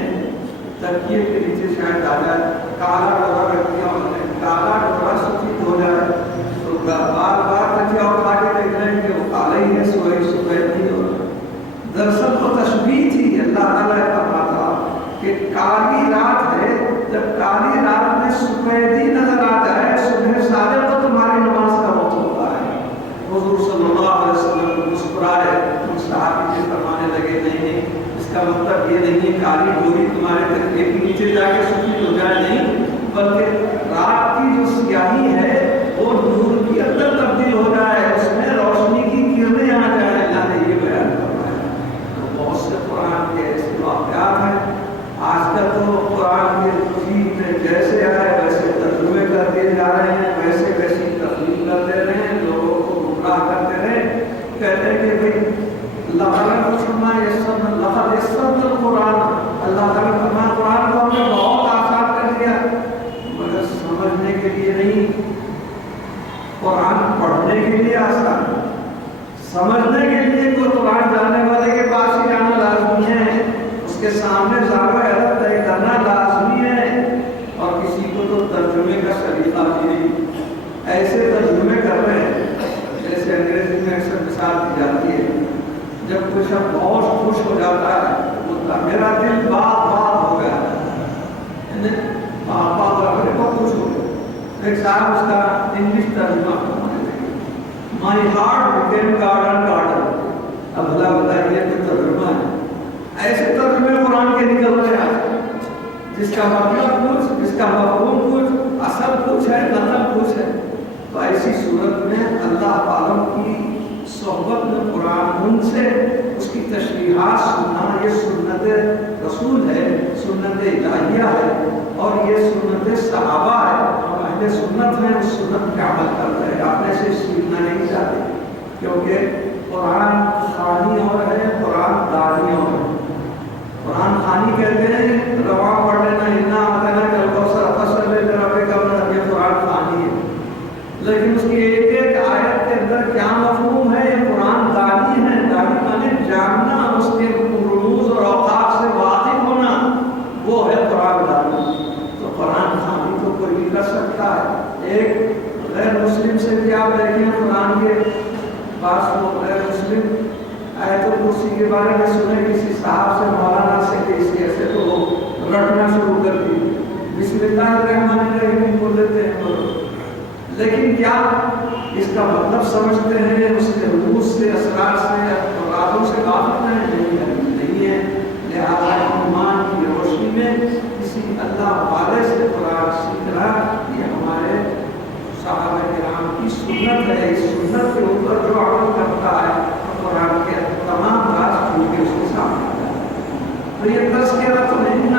تکیے کے نیچے شاید آ جائے، کالا ڈورا رکھ دیا انہوں نے، کالا ڈورا سفید ہو جائے تو بار بار تکیہ اٹھا کے دیکھ رہے ہیں کہ وہ کالا ہی ہے، سفید نہیں ہو رہا۔ دراصل وہ تشبیہ تھی، اللہ تعالیٰ نے فرماتا کہ کالی رات ہے، جب کالی رات میں سفیدی نظر آ جائے صبح صادق تو تمہاری نماز کا وقت ہوتا ہے۔ حضور صلی اللہ علیہ وسلم مسکرائے، ان صحابی سے فرمانے لگے نہیں، اس کا مطلب یہ نہیں کالی ڈوری تمہارے تکیے کے نیچے جا کے سفید ہو جائے، نہیں، بلکہ رات کی جو سیاہی ہے وہ نور کے اندر تبدیل ہو جائے، اس میں روشنی کی کرنیں آ جائیں۔ اللہ نے یہ بیان فرمایا۔ تو بہت سے قرآن کے ایسے واقعات ہیں۔ آج کل تو قرآن کے تفسیر میں جیسے آئے ویسے ترجمے کر دیے جا رہے ہیں، ویسے ویسی تفسیر کر دے رہے ہیں، لوگوں کو گمراہ کرتے رہے، کہتے ہیں کہ بھائی اللہ تعالیٰ نے فرمایا لقد یسرنا القرآن، اللہ تعالیٰ نے فرمایا قرآن کو ہم نے بہت آسان کر دیا، مگر سمجھنے کے لیے نہیں، قرآن پڑھنے کے لیے آسان، سمجھنے کے لیے کوئی قرآن جاننے والے کے پاس ہی جانا لازمی ہے، اس کے سامنے ضابطۂ ادب طے کرنا لازمی ہے، اور کسی کو تو ترجمے کا سلیقہ بھی نہیں۔ ایسے ترجمے کر رہے ہیں جیسے انگریزی میں اکثر مثال دی جاتی ہے، جب کوئی شخص بہت خوش ہو جاتا ہے بولتا میرا دل باغ باغ ہو گیا، بہت خوش ہو گیا، ایک صاحب اس کا انگلش ترجمہ فرمانے لگے، my heart became garden garden. اب بھلا بتائیے کوئی ترجمہ ہے؟ ایسے ترجمے قرآن کے نکل رہے ہیں، جس کا مطلب کچھ، جس کا مفہوم کچھ، اصل کچھ ہے، نقل کچھ ہے۔ تو ایسی صورت میں اللہ عالم کی صحبت میں قرآن ان سے اس کی تشریحات سننا، یہ سنت رسول ہے، سنت الہیہ ہے، اور یہ سنت صحابہ ہے۔ ہم اہل سنت ہیں، اس سنت پہ عمل کر رہے ہیں، اپنے سے سیکھنا نہیں چاہتے، کیونکہ قرآن خوانی اور ہے، قرآن دانی اور ہے۔ قرآن خوانی کہتے ہیں رواں پڑھ لینا، انا اعطیناک الکوثر فصل لربک ونحر، یہ قرآن خوانی ہے، لیکن اس کی ایک ایک آیت کے اندر کیا مفہوم ہے، یہ قرآن دانی ہے۔ دانی مانے جاننا، اس کے رموز اور اوقات سے واقف ہونا، وہ ہے قرآن دانی۔ تو قرآن خوانی تو کوئی بھی کر سکتا ہے۔ ایک غیر مسلم سے بھی آپ دیکھیں قرآن کے پاس، وہ غیر مسلم آیت الکرسی کے بارے میں سنے کسی صاحب سے، مولانا سے، کسی ایسے، تو وہ رٹنا شروع کر دی، بسم اللہ الرحمن الرحیم بول لیتے ہیں وہ، لیکن کیا اس کا مطلب سمجھتے ہیں، اس کے رموز سے، اسرار سے، مرادوں سے واقف ہیں؟ نہیں ہے۔ لہٰذا ایمان کی روشنی میں کسی اللہ والے سے قرآن سیکھنا یہ ہمارے صحابہ کرام کی سنت ہے۔ اس سنت کے اوپر جو عمل کرتا ہے قرآن کے تمام راز کھل کے اس کے سامنے آتا ہے۔ تو یہ تذکرۃ ان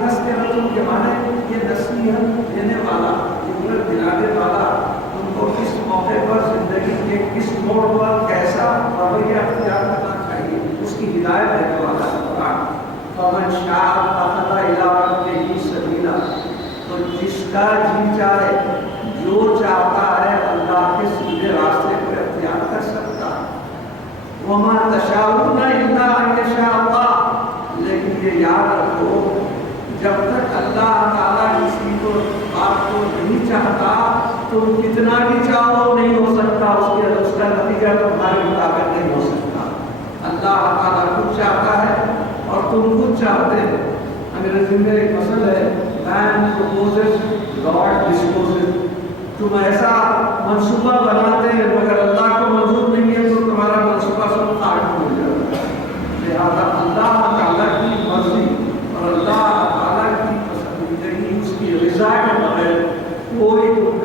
تذکرۃ کے معنی یہ نصیحت دینے والا، عبرت دلانے والا، ان کو کس موقع پر زندگی کے کس موڑ پر کیسا رویہ اختیار کرنا چاہیے اس کی ہدایت دینے والا قرآن۔ فمن شاء اتخذ الی ربہ سبیلا، تو جس کا جی چاہے، جو چاہتا ہے اللہ کے سیدھے راستے کو اختیار کر سکتا ہے۔ وما تشاءون الا ان یشاء اللہ، لیکن یہ یاد رکھو جب تک اللہ تعالیٰ کسی کو بات کو نہیں چاہتا، تم کتنا بھی چاہو نہیں ہو سکتا، اس کا نتیجہ تمہارے مطابق نہیں ہو سکتا۔ اللہ تعالیٰ کچھ چاہتا ہے اور تم کچھ چاہتے ہیں۔ انگریزی میں ایک مثل ہے، مین پروپوزز گاڈ ڈسپوزز۔ تم ایسا منصوبہ بناتے ہیں مگر اللہ کو منظور نہیں ہے تو تمہارا منصوبہ سب کاٹ ہو جاتا ہے۔ لہٰذا اللہ تعالیٰ کی مرضی اور اللہ تعالیٰ کی پسندیدگی، اس کی رضا کے بغیر کوئی تم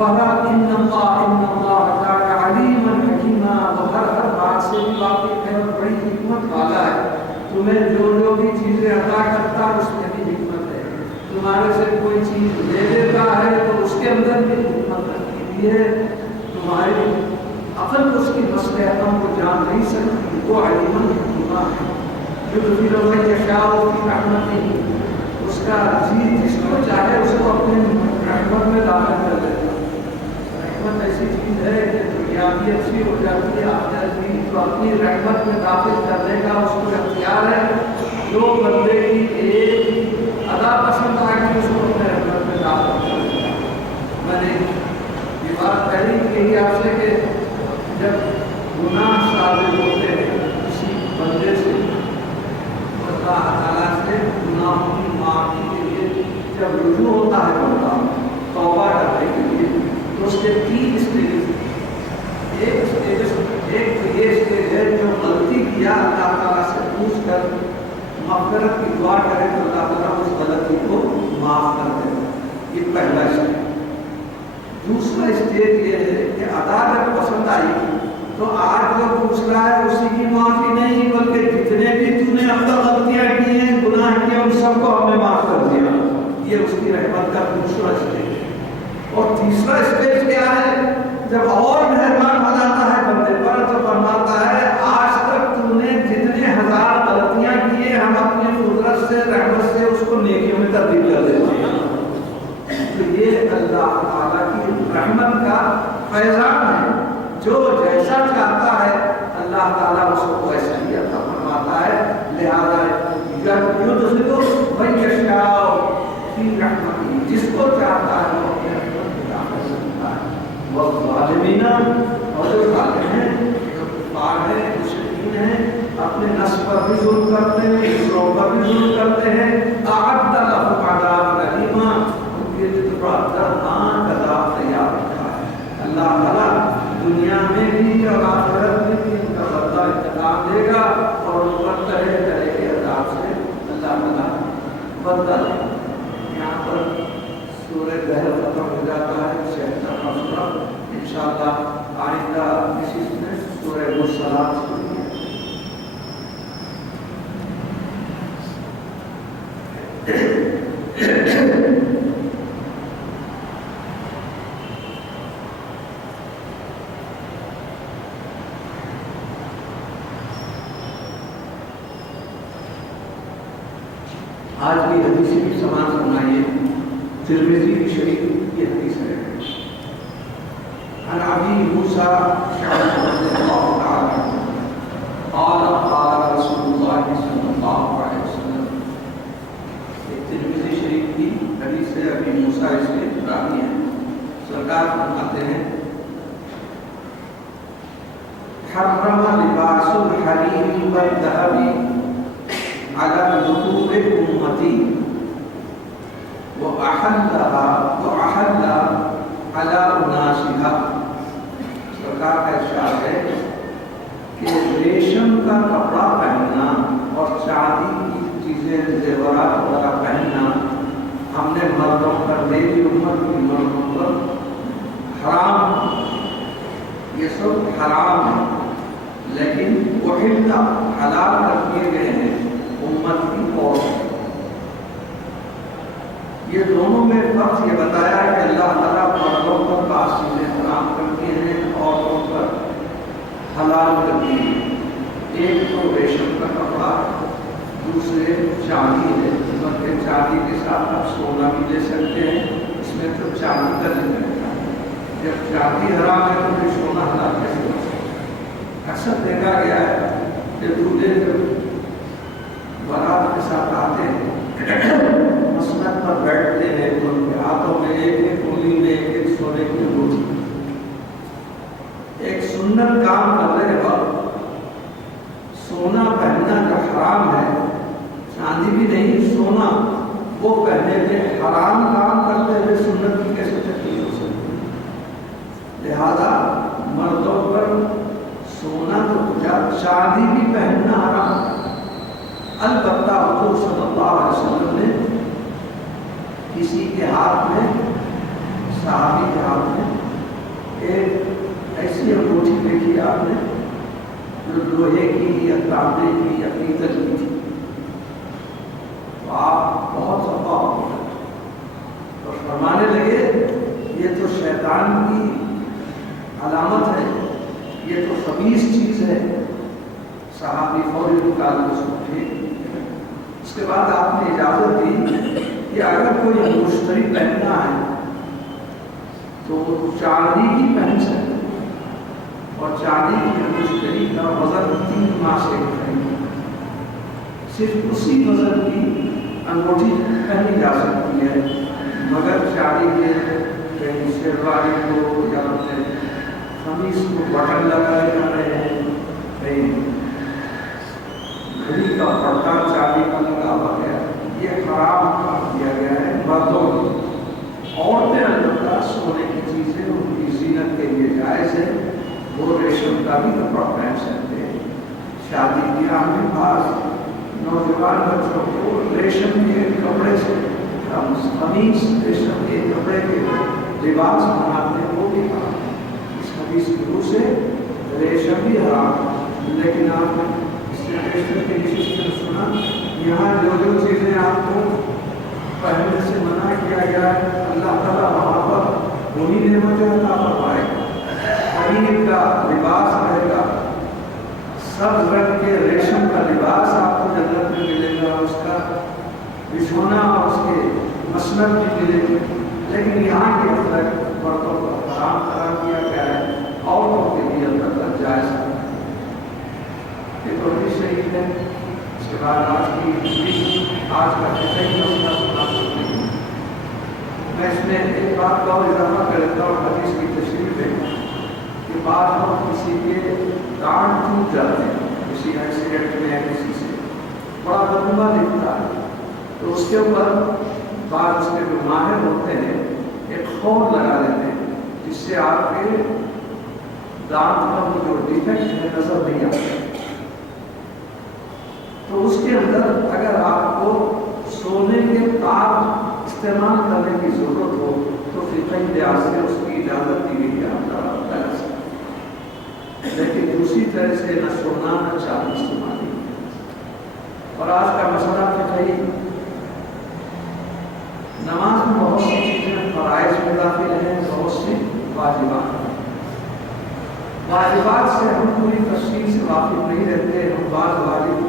بہرحال ان اللہ کان علیما حکیما، وہ ہر بات سے بھی واقف ہے اور بڑی حکمت والا ہے۔ تمہیں جو بھی چیزیں عطا کرتا ہے اس میں بھی حکمت ہے، تمہارے سے کوئی چیز لے لیتا ہے تو اس کے اندر بھی حکمت رکھی ہے، تمہاری عقل اس کی مصلحتوں کو جان نہیں سکتی، وہ علیما حکیما ہے۔ یدخل من یشاء فی رحمتہ، اس کا جی جس کو چاہے اس کو اپنے رحمت میں داخل کر دیتا ہے۔ رحمت ایسی چیز ہے کہ دنیا بھی اچھی ہو جاتی ہے، آخرت بھی، تو اپنی رحمت میں داخل کرنے کا اس کو اختیار ہے۔ جو بندے کی ایک ادا پسند آ کے اس کو اپنے رحمت میں داخل کر دیتا ہے۔ میں نے یہ بات پہلے کہی آپ سے کہ جب گناہ صادر ہوتے ہیں کسی بندے سے، اللہ تعالیٰ سے گناہوں کی معافی کے لیے جب رجوع ہوتا ہے بندہ توبہ کرنے کے لیے، تو اس کے 3 اسٹیجز، ایک تو یہ اسٹیج ہے جو غلطی کیا اللہ تعالیٰ سے پوچھ کر مغفرت کی دعا کرے تو اللہ تعالیٰ اس غلطی کو معاف کر دے، یہ پہلا اسٹیج۔ دوسرا اسٹیج یہ ہے کہ عدالت پسند آئی تو آج جو پوچھ رہا ہے اسی کی معافی نہیں، بلکہ جتنے بھی تو نے اب تک غلطیاں کی ہیں، گناہ کیے، ان سب کو ہم نے معاف کر دیا، یہ اس کی رحمت کا دوسرا اسٹیج ہے۔ اور تیسرا اسٹیج کیا ہے؟ جب اور مہربان ہو جاتا ہے بندے پر تو فرماتا ہے آج تک تو نے جتنے 1000 غلطیاں کی ہیں، ہم اپنی قدرت سے، رحمت سے اس کو نیکیوں میں تبدیل کر دیتے ہیں۔ تو یہ اللہ تعالیٰ کی رحمت کا فیضان ہے، جو جیسا چاہتا ہے اللہ تعالیٰ اس کو ویسا ہی عطا فرماتا ہے۔ لہذا یدخل من یشاء فی رحمتہ، جس کو چاہتا ہے وہ اپنے رحمت میں داخل کرتا ہے۔ والظالمین، اور جو ظالم ہیں، جو کفار ہیں، مشرکین ہیں، اپنے نفس پر بھی ظلم کرتے ہیں، دوسروں پر بھی ظلم کرتے ہیں، اعد لهم عذابا الیما، ان کے لیے بڑا دردناک عذاب تیار رکھا ہے۔ اللہ تعالیٰ دنیا میں بھی اور آخرت میں بھی ان کا بدلہ انتقام دے گا، اور ان پر طرح طرح کے عذاب سے اللہ تعالیٰ بدلہ دے گا۔ یہاں پر سورہ دہر ختم ہو جاتا ہے، 76واں سورہ۔ انشاءاللہ آئندہ اسی میں سورہ مرسلات شروع ہے۔ آج کی حدیث بھی سماعت فرمائیے، ترمذی کی شریف کی حدیث ہے۔ عن ابی موسیٰ رضی اللہ تعالی عنہ قال قال رسول اللہ صلی اللہ علیہ وسلم، ترمذی شریف کی حدیث ہے، ابی موسیٰ اس کے راوی ہیں۔ سرکار فرماتے ہیں حرم لباس الحریر والذهب على ذكور أمتي وأحل على أناسها۔ سرکار کا ارشاد ہے کہ ریشم کا کپڑا پہننا اور چاندی کی چیزیں، زیورات وغیرہ پہننا ہم نے مردوں پر، میری امت کی مردوں پر حرام، یہ سب حرام ہے، لیکن احل حلال کر دیے گئے ہیں امت کی فوج۔ یہ دونوں میں فرق یہ بتایا کہ اللہ تعالیٰ مردوں پر بعض چیزیں حرام کرتی ہیں، عورتوں پر حلال کرتی ہیں۔ ایک تو ریشم کا کپڑا، دوسرے چاندی ہے، بلکہ چاندی کے ساتھ آپ سونا بھی لے سکتے ہیں، اس میں تو چاندی کا ذکر ہے۔ جب چاندی حرام ہے تو پھر سونا حلال کیسے ہو سکتا ہے؟ اکثر دیکھا گیا ہے کہ دولہے بارات کے ساتھ آتے ہیں، مسند پر بیٹھتے ہیں، تو ان کے ہاتھوں میں ایک ایک انگلی میں ایک سونے کی انگوٹھی۔ ایک سنت کام کر رہے وقت سونا پہننا جو حرام ہے، چاندی بھی نہیں، سونا وہ پہنے میں حرام کام کرتے ہوئے سنت کی کیسے تکلیف ہو سکتی ہے؟ لہذا مردوں پر سونا تو کچھ، چاندی بھی پہننا حرام ہے۔ البتہ حضور صلی اللہ علیہ وسلم نے کسی کے ہاتھ میں، صحابی کے ہاتھ میں جو لوہے کی یا تانبے کی یا پیتل کی تھی، تو آپ بہت خفا ہو گئے اور فرمانے لگے یہ تو شیطان کی علامت ہے، یہ تو خبیث چیز ہے۔ صحابی فوری نکال کے اس کو پھینک دیا۔ اس کے بعد آپ نے اجازت دی کہ اگر کوئی مشتری پہننا ہے تو چاندی کی پہن سکتے، اور چاندی کے مشتری کا وزن 3 ماہ سے خریدنا، صرف اسی وزن کی انگوٹھی پہنی جا سکتی ہے، مگر چاندی کے کہیں شیروانی کو یا اپنے قمیص کو بٹن لگائے جا رہے ہیں، کہیں گھڑی کا پٹا چاندی کا لگا ہوا گیا، یہ حرام کر دیا گیا ہے مردوں کو۔ عورتیں البتہ سونے کی چیزیں ان کی زینت کے لیے جائز ہے، وہ ریشم کا بھی کپڑا پہن سکتے ہیں۔ شادی بیاہ میں بعض نوجوان بچوں کو ریشم کے کپڑے سے قمیص ریشم کے کپڑے کے لباس بناتے ہیں، وہ بھی حرام ہے۔ اس حدیث کی روح سے ریشم بھی حرام ہے، لیکن آپ نے اس ریشم کے نشست میں سنا یہاں جو جو چیزیں آپ کو پہننے سے منع کیا گیا ہے، اللہ تعالیٰ وہاں پر وہی نعمتیں عطا فرمائے گا۔ حریر کا لباس رہے گا، سبز رنگ کے ریشم کا لباس آپ کو جنت میں ملے گا، اس کا بچھونا اور اس کے مسند بھی ملے گی، لیکن یہاں کے اندر مردوں کو حرام قرار دیا گیا ہے، عورتوں کے لیے البتہ جائز ہے۔ یہ تو بھی صحیح ہے۔ اس کے بعد آج کا فقہی مسئلہ سنا سکتے ہیں۔ میں اس میں ایک بات کا اور اضافہ کرتا ہوں حدیث کی تشریح میں کہ بعض لوگ کسی کے دانت ٹوٹ جاتے ہیں، کسی ایکسیڈنٹ میں یا کسی سے بڑا بدنما دکھتا ہے، تو اس کے اوپر بعض اس کے جو ماہر ہوتے ہیں ایک خور لگا دیتے ہیں، جس سے آپ کے دانت کا وہ جو ڈیفیکٹ ہے نظر نہیں آتا۔ تو اس کے اندر اگر آپ کو سونے کے تار استعمال کرنے کی ضرورت ہو تو فقہی لحاظ سے اس کی اجازت دی گئی ہے، آپ کر سکتے ہیں، لیکن دوسری طرح سے نہ سونا نہ چاندی استعمال نہیں۔ اور آج کا مسئلہ فقہی نماز میں بہت سی چیزیں فرائض میں داخل ہیں، بہت سی واجبات ہیں۔ واجبات سے ہم پوری تفصیل سے واقف نہیں رہتے، ہم بعض واجب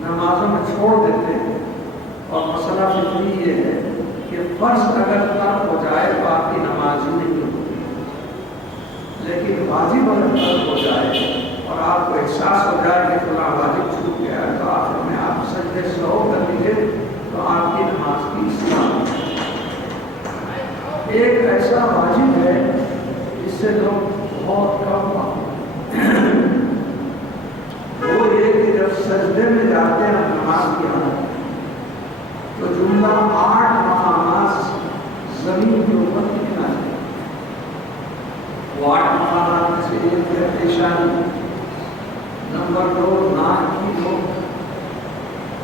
نمازوں میں چھوڑ دیتے ہیں، اور مسئلہ فقہی یہ ہے کہ فرض اگر ترک ہو جائے تو آپ کی نماز ہی نہیں ہوتی، لیکن واجب اگر ترک ہو جائے اور آپ کو احساس ہو جائے کہ فلاں واجب چھوٹ گیا ہے تو آخر میں آپ سجدے سہو کر لیجیے تو آپ کی نماز کی اصلاح۔ ایک ایسا واجب ہے جس سے لوگ بہت کم وہ یہ کہ جب سجدے میں جاتے ہیں نماز کی حالت تو جملہ 8 مقامات زمین کے اوپر لکھنا ہے۔ وہ 8 مقامات میں سے ایک ہے پیشانی، نمبر 2 ناک کی نوک،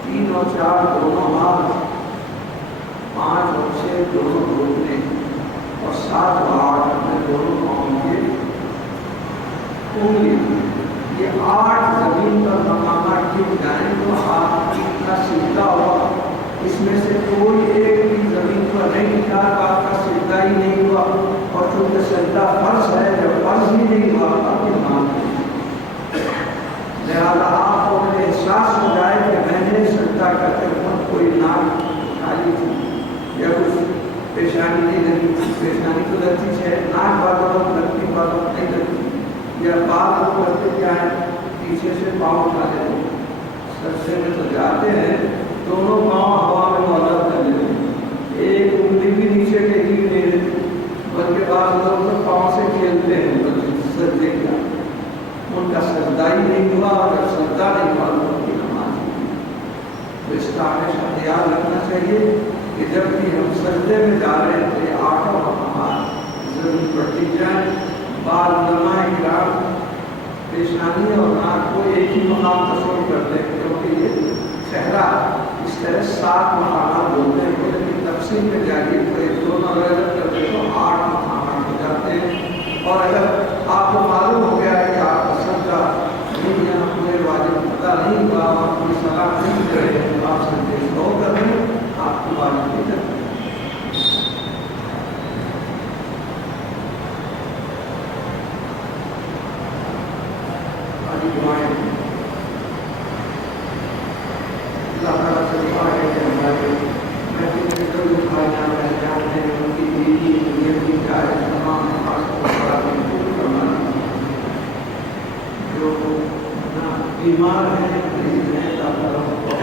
3 اور 4 دونوں ہاتھ، 5 اور 6 دونوں گھٹنے، اور 7 اور 8 اپنے دونوں پاؤں کے انگلی۔ یہ 8 زمین پر مقامات ٹک جائیں تو ہاتھ کا سجدہ ہوا، اس میں سے کوئی ایک بھی زمین پر نہیں ٹکا تو آپ کا سجدہ ہی نہیں ہوا، اور چونکہ سجدہ فرض ہے، جب فرض ہی نہیں ہوا آپ کی نماز نہیں۔ لہٰذا آپ کو اگر احساس ہو جائے کہ میں نے سجدہ کرتے وقت کوئی ناک خالی تھی یا کچھ پیشانی نہیں لگی، پیشانی تو لگتی ہے، ناک بات لگتی بات نہیں لگتی، یا بات کو کرتے کیا ہے پیچھے سے پاؤں اٹھا لیتے ہیں، سجدے میں تو جاتے ہیں دونوں پاؤں ہوا میں مدد کر لیتے ہیں، ایک انگلی بھی نیچے ٹیکی نہیں دیتے، بلکہ بعض لوگ تو پاؤں سے کھیلتے ہیں سجدے کیا، ان کا سجدہ ہی نہیں ہوا، اور جب سجدہ نہیں ہوا تو ان کی نماز نہیں۔ تو اس کا ہمیشہ خیال رکھنا چاہیے کہ جب بھی ہم سجدے میں جا رہے تھے 8 مقامات زمین پر ٹک جائیں۔ بعض علماء کرام پیشانی اور ناک کو ایک ہی مقام تصور کرتے ہیں، کیونکہ یہ چہرہ اس طرح 7 مقامات بولتے ہیں، لیکن تفصیل میں جائیے تو ایک دو نظر کرتے تو 8 مقامات ہو جاتے ہیں۔ اور اگر آپ کو معلوم ہو گیا ہے کہ آپ کا سجدہ اللہ تعالیٰ سے دعا ہے کہ ہمارے محفل کے جو بھائیاں بہنیاں ہیں ان کی بیوی یہ بھی جائے تمام خاص کو دور کروانا، جو بیمار ہیں مریض ہیں اللہ تعالیٰ کو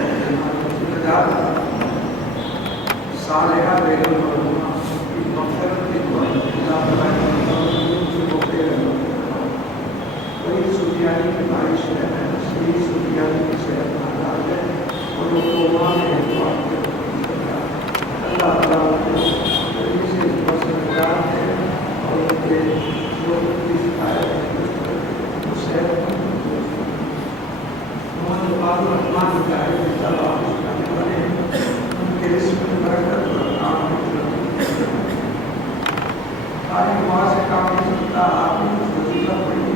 ذمہ دار صالحہ بیگم مرحومہ کی مغفرت کی دعا اللہ تعالیٰ سے ہوتے رہنا، وہی سفیانی کی بارش ہے صحیح سفیانی کی صحت ناکار ہے اور وہ قوما ہے دعا اللہ تعالیٰ سے اس پر سمجھدار ہے اور ان کے جو کی شکایت ہے وہ صحت محمد عباد الرحمان کا ہے جس طرح واپس کرنے والے ہیں ان کے رزق میں برکت اور کام ساری دعا سے کام نہیں سکتا آپ نے وظیفہ پڑھی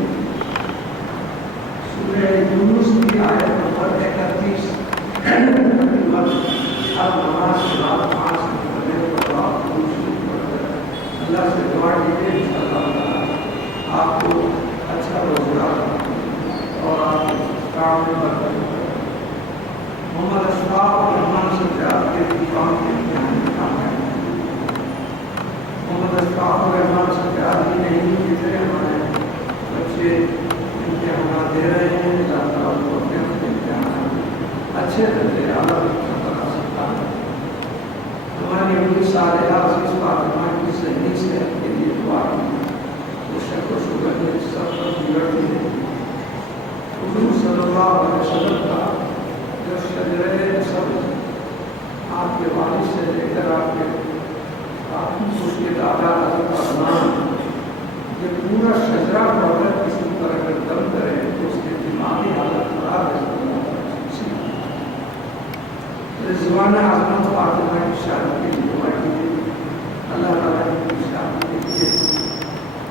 سورہ یونس کی آیت نمبر 31 اب نماز کے بعد 5 پڑھنے پر آپ اللہ سے دعا کیجیے انشاءاللہ آپ کو اچھا روزگار اور آپ کام میں برکت محمد اشفاق الرحمان سجاد کے دکان کے امتحان میں کام ہے محمد اشفاق الرحمان سجاد ہی نہیں جتنے ہمارے بچے امتحانات دے رہے ہیں اللہ تعالیٰ کو اپنے امتحان اچھے درجے اعلیٰ بنا سکتا ہے ہماری اپنی صالحہ عزیز فاطمہ کی صحیح صحت کے لیے دعا کی وہ شک و شبہ میں سب پر بگڑتی ہے حضور صلی اللہ علیہ وسلم کا جو شجرہ سبز آپ کے والد سے لے کر آپ کے اس کے دادا حضرت عدنان یہ پورا شجرہ پڑھ کر کسی پر اگر دم کرے تو اس کے دماغی حالت خراب ہے رضوان اعظم فاطمہ کی شادی کے لیے دعا کیجیے اللہ تعالیٰ کی شادی کے لیے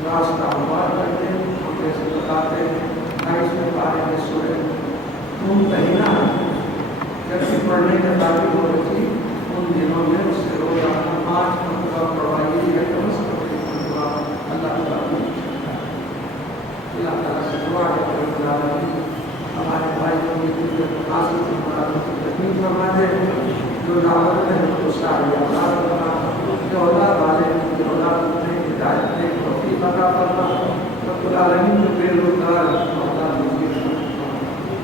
راستہ ہموار کرتے ہیں ہم جیسے بتاتے ہیں 22 پارے میں سورہ ممتحنہ جب پڑھنے کا تعلق ہو رہی تھی ان دنوں میں اس سے روزانہ 5 مرتبہ پڑھوائیے یا کم از کم 1 مرتبہ اللہ تعالیٰ سے دعا ہے ہمارے بھائیوں کی حاصل تکمیل فرما دے جو دعوت میں ہم کو سارے اولاد بنا جو اولاد والے جو اولاد میں ہدایت میں توفیق عطا فرما رب العالمین جو بے روزگار اولاد روزی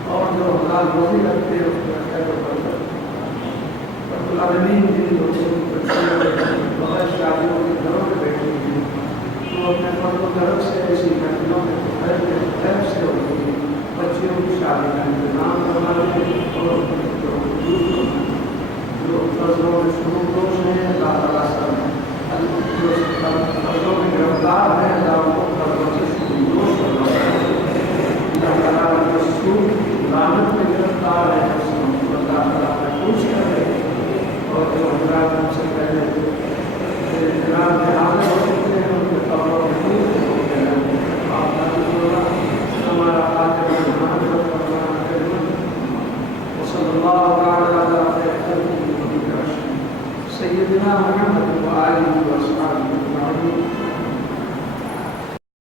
اور جو اولاد روزی رکھتے ہیں اس کو خیر و برکت رب العالمین جن لوگوں کی بچے بغیر شادیوں کے گھروں میں بیٹھی ہوئی تو اپنے فرد و کرم سے ایسی محفلوں میں خیر سے ہوتی ہے بچیوں کی شادی کا انتظام کروانے اور جو فضلوں میں شروع ہیں اللہ تعالیٰ سب جو فضلوں میں گرفتار ہیں اللہ کو فضلوں سے شروع اللہ تعالیٰ جو سود لعنت میں گرفتار ہے اللہ تعالیٰ محفوظ کرے اور جو حضرات ہم سے پہلے جناب میں حاضر ہو چکے ہیں ان کے قبروں میں محفوظ ہو گئے ہیں آپ کا ہمارا خاطر وصلی اللہ علیہ سیدنا محمد وآلہ وصحبہ اجمعین